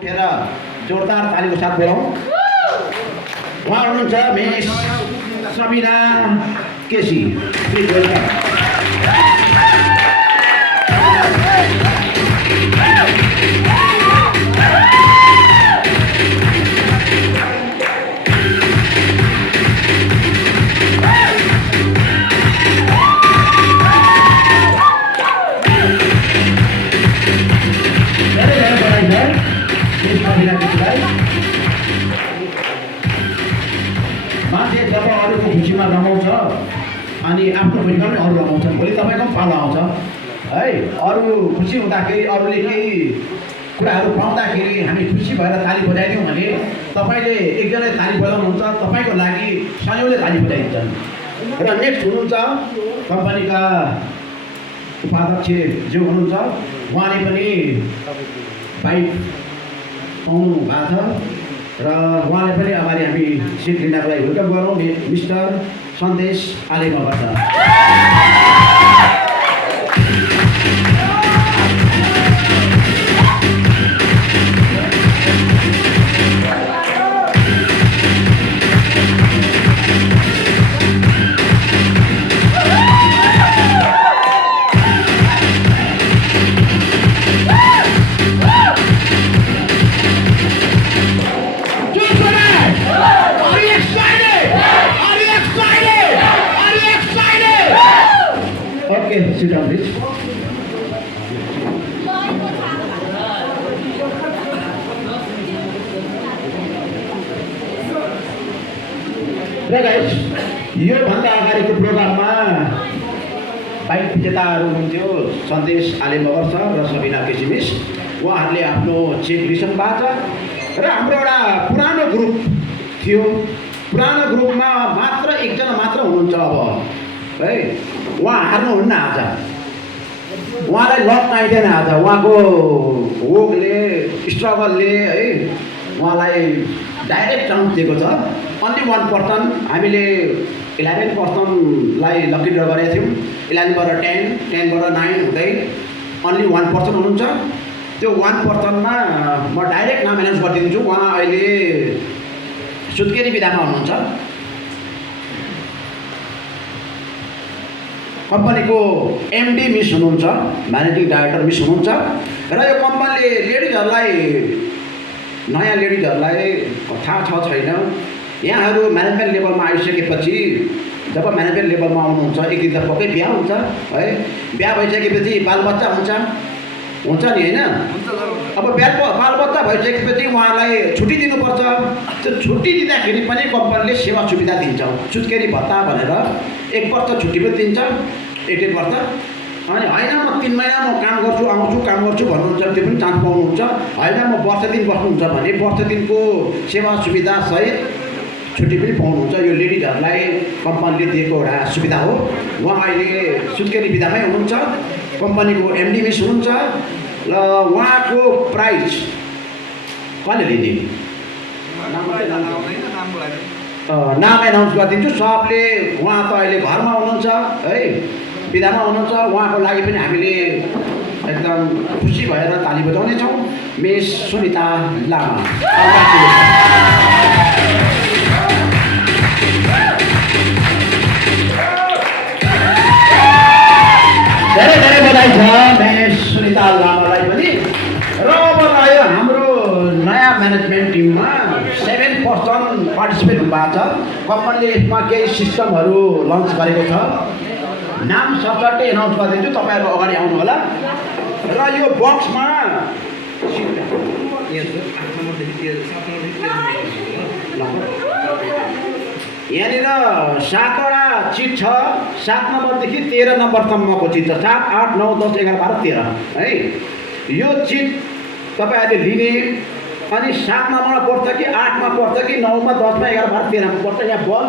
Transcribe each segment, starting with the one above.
उठेर जोरदार तालीको साथ बोलाउँ। उहाँ हुनुहुन्छ miss Sabina KC. Please welcome. मान्छे जब अरूको खुसीमा रमाउँछ अनि आफ्नो खुसीमा पनि अरू रमाउँछन्, भोलि तपाईँको पनि पालो आउँछ है। अरू खुसी हुँदाखेरि, अरूले केही कुराहरू पाउँदाखेरि हामी खुसी भएर ताली बजाइदिउँ भने तपाईँले एकजनाले ताली बजाउनुहुन्छ, तपाईँको लागि सयौँले ताली बजाइदिन्छन्। र नेक्स्ट हुनुहुन्छ कम्पनीका उपाध्यक्ष जो हुनुहुन्छ, उहाँले पनि बाइक पाउनु भएको छ र उहाँले पनि अगाडि हामी सिट लिनको लागि वेलकम गरौँ। मिस्टर सन्देश आलेमाबाट। Okay, sit down, please. र गाइस, योभन्दा अगाडिको प्रोग्राममा बाइक विजेताहरू हुनुहुन्थ्यो सन्देश आलेमगर सर र सबिना केसी मिस। उहाँहरूले आफ्नो चेक लिइसक्नु भएको छ र हाम्रो एउटा पुरानो ग्रुप थियो। पुरानो ग्रुपमा मात्र एकजना मात्र हुनुहुन्छ अब है। उहाँ हार्नुहुन्न आज, उहाँलाई लक आइदिएन आज। उहाँको भोगले, स्ट्रगलले है उहाँलाई डाइरेक्ट चान्स दिएको छ। अन्ली 1% हामीले 11%लाई लकी ड्र गरेका थियौँ। 11बाट 10, 10बाट 9 हुँदै अन्ली 1% हुनुहुन्छ। त्यो 1%मा म डाइरेक्ट नाम एनाउन्स गरिदिन्छु। उहाँ अहिले सुत्केरी विधामा हुनुहुन्छ। कम्पनीको एमडी मिस हुनुहुन्छ, म्यानेजिङ डाइरेक्टर मिस हुनुहुन्छ। र यो कम्पनीले लेडिजहरूलाई, नयाँ लेडिजहरूलाई थाहा छ छैन, यहाँहरू म्यानेजमेन्ट लेभलमा आइसकेपछि, जब म्यानेजमेन्ट लेभलमा आउनुहुन्छ एक दिन त पक्कै बिहा हुन्छ है। बिहा भइसकेपछि बालबच्चा हुन्छ नि होइन। अब बालबच्चा भइसकेपछि उहाँलाई छुट्टी दिनुपर्छ। त्यो छुट्टी दिँदाखेरि पनि कम्पनीले सेवा सुविधा दिन्छ, सुत्केरी भत्ता भनेर 1 वर्ष छुट्टी पनि दिन्छ, 1 वर्ष। अनि होइन म 3 महिना म काम गर्छु, आउँछु, काम गर्छु भन्नुहुन्छ, त्यो पनि चान्स पाउनुहुन्छ। होइन म वर्ष दिन बस्नुहुन्छ भने वर्ष दिनको सेवा सुविधा सहित छुट्टी पनि पाउनुहुन्छ। यो लेडिजहरूलाई कम्पनीले दिएको एउटा सुविधा हो। उहाँ अहिले सुत्केरी विधामै हुनुहुन्छ, कम्पनीको एमडी मिस हुनुहुन्छ। र उहाँको प्राइज कसले लिने नाम एनाउन्स गरिदिन्छु सबले। उहाँ त अहिले घरमा हुनुहुन्छ है, विधामा हुनुहुन्छ। उहाँको लागि पनि हामीले एकदम खुसी भएर ताली बजाउनेछौँ। मिस सुनिता लामा। धेरै धेरै बधाई छ मिस सुनिता लामालाई पनि। र अब आयो हाम्रो नयाँ म्यानेजमेन्ट टिममा 7% पार्टिसिपेट हुनुभएको छ। कम्पनीले यसमा केही सिस्टमहरू लन्च गरेको छ। नाम सटर्टै एनाउन्स गरिदिन्छु, तपाईँहरू अगाडि आउनु होला। र यो बक्समा यहाँनिर 7वटा चिट छ। 7 नम्बरदेखि 13 नम्बरसम्मको चिट छ। 7, 8, 9, 10, 11, 12, 13 है। यो चिट तपाईँहरूले लिने। अनि 7 नम्बरमा पर्छ कि 8मा पर्छ कि 9मा, 10मा, 11, 12, 13मा पर्छ। यहाँ बल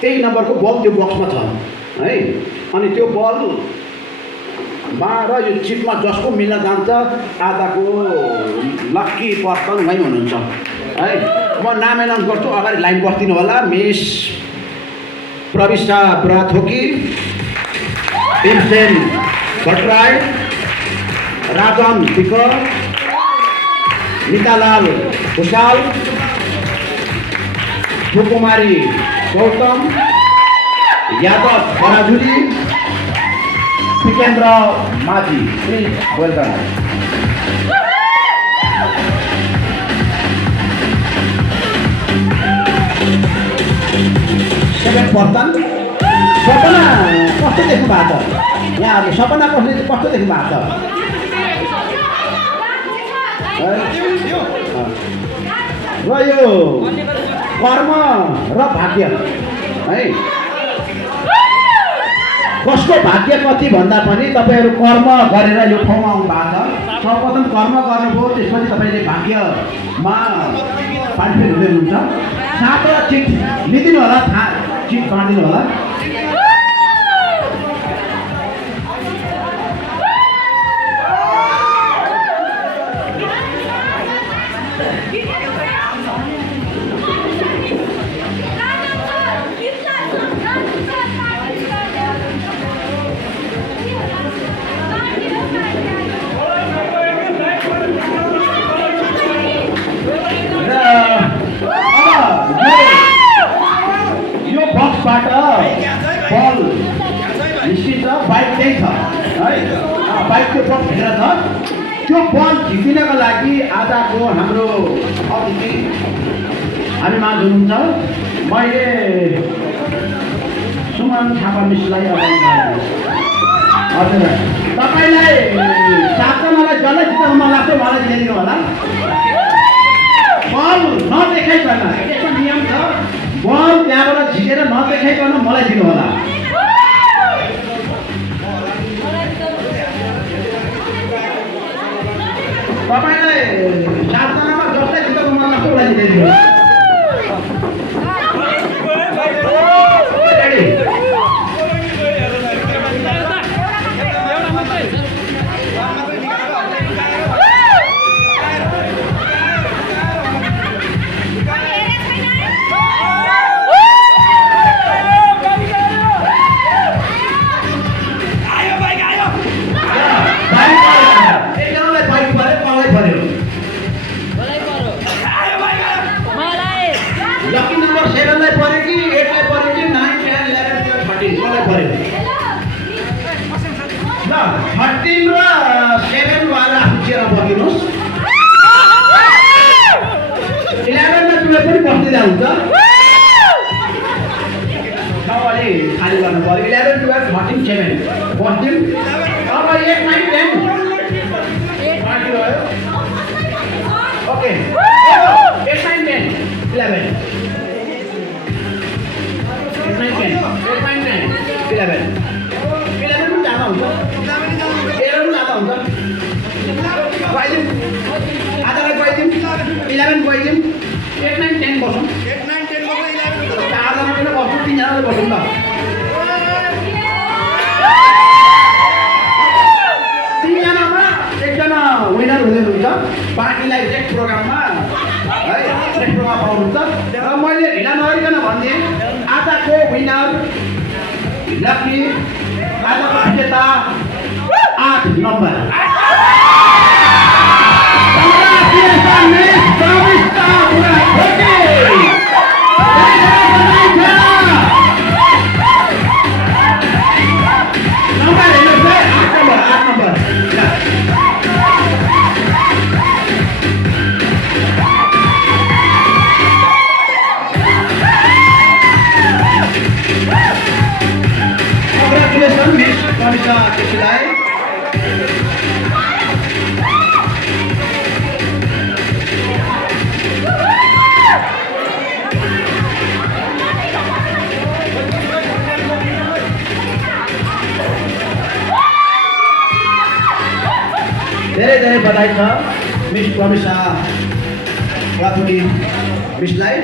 त्यही नम्बरको बल त्यो बक्समा छ है। अनि त्यो बलमा र यो चिटमा जसको मिल्न जान्छ आधाको लक्की पर्सन उहाँ हुनुहुन्छ है। म नाम एनाउन्स गर्छु, अगाडि लाइन बस्दिनु होला। मिस प्रविशा बुढाथोकी, भीमसेन भट्टराई, राजन विक, नितालाल भुषाल, सुकुमारी गौतम, यादव बराजुली, सिकेन्द्र माझी। वेलकम। सेकेन्ड पर्सन सपना कस्तो देख्नु भएको छ? यहाँहरूले सपना कस्तो देख्नु भएको छ? र यो कर्म र भाग्य है, कसको भाग्य कति भन्दा पनि तपाईँहरू कर्म गरेर यो ठाउँमा आउनु भएको छ। सर्वप्रथम कर्म गर्नुभयो, त्यसपछि तपाईँले भाग्यमा पार्टिसिपेट हुँदै हुनुहुन्छ। सातवटा चिट लिदिनु होला, चिट बाँडिदिनु होला। बक्सबाट बल निश्चित छ, बाइक त्यही छ है, बाइकको बल भित्र छ। त्यो बल झिकिनको लागि आजको हाम्रो अतिथि हामी माझ हुनुहुन्छ। मैले सुमन थापा मिसलाई हजुर तपाईँलाई सातजनालाई जसलाई जिताउनु मन लाग्छ उहाँलाई दिइदिनु होला। बल नदेखाइकन, यसको नियम छ, बल त्यहाँबाट झिकेर नदेखाइकन मलाई दिनु होला। तपाईँलाई सातजनामा जसलाई जिताउनु मन लाग्छ उसलाई दिइदिनु होला। बाँकीलाई नेक्स्ट प्रोग्राममा है, नेक्स्ट प्रोग्राम पाउनुहुन्छ। र मैले ढिला नगरिकन भनिदिएँ, आजको विनर लकी, आजको विजेता 8 नम्बर। धेरै धेरै बधाई छ मिस प्रमिसा राथोडी मिसलाई।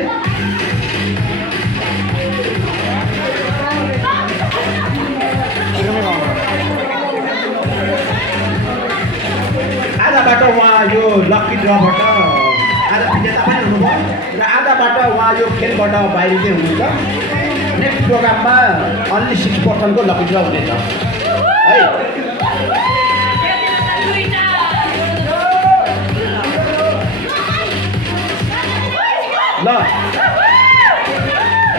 आधाबाट उहाँ यो लकी ड्रबाट आज विजेता पनि हुनुभयो र आधाबाट उहाँ यो खेलबाट बाहिरिँदै हुनुहुन्छ। नेक्स्ट प्रोग्राममा अन्ली 6% को लकी ड्र हुनेछ है। ल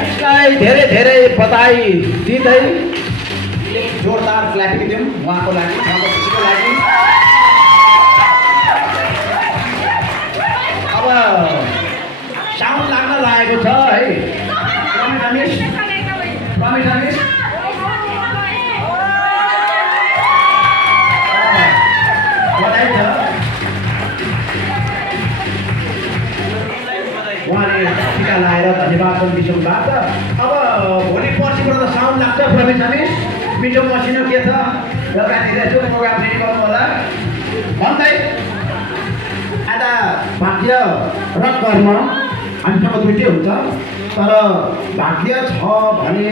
यसलाई धेरै धेरै बधाई दिँदै एक जोरदार क्ल्यापिङ दिउँ उहाँको लागि, उहाँको खुसीको लागि। अब साउन्ड लाग्न लागेको छ है। रमेश बधाई छ। उहाँले टिका लगाएर धन्यवाद पनि दिनु भएको छ। अब भोलि पर्सिबाट त साउन्ड लाग्छ प्रवेश मिठो मसिनो के छ र त्यहाँनिर यसो प्रोग्राम फेरि गर्नु होला भन्दै आज भाग्य र कर्म हामीसँग दुइटै हुन्छ। तर भाग्य छ भने